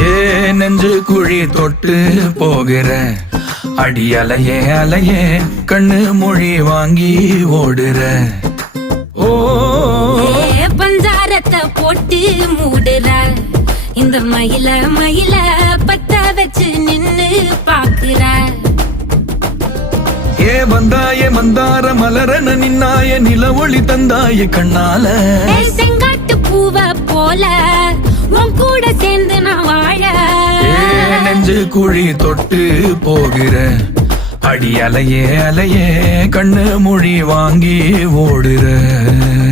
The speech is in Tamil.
ஏ நெஞ்சு குழி தொட்டு போகிற அடி அலையே அலையே கண்ணு மொழி வாங்கி ஓடுற. ஓ பஞ்சாரத்தை போட்டு மூடுற இந்த மயில மயில பத்த வச்சு நின்னு பாக்குற. ஏ வந்தாய மந்தார மலரன நின்னாய நில ஒளி தந்தாய கண்ணால. செங்காட்டு பூவ போல உன் கூட சேர்ந்து நான் வாழ. நெஞ்சு குழி தொட்டு போகிற அடி அலையே அலையே கண்ணு மொழி வாங்கி ஓடுற.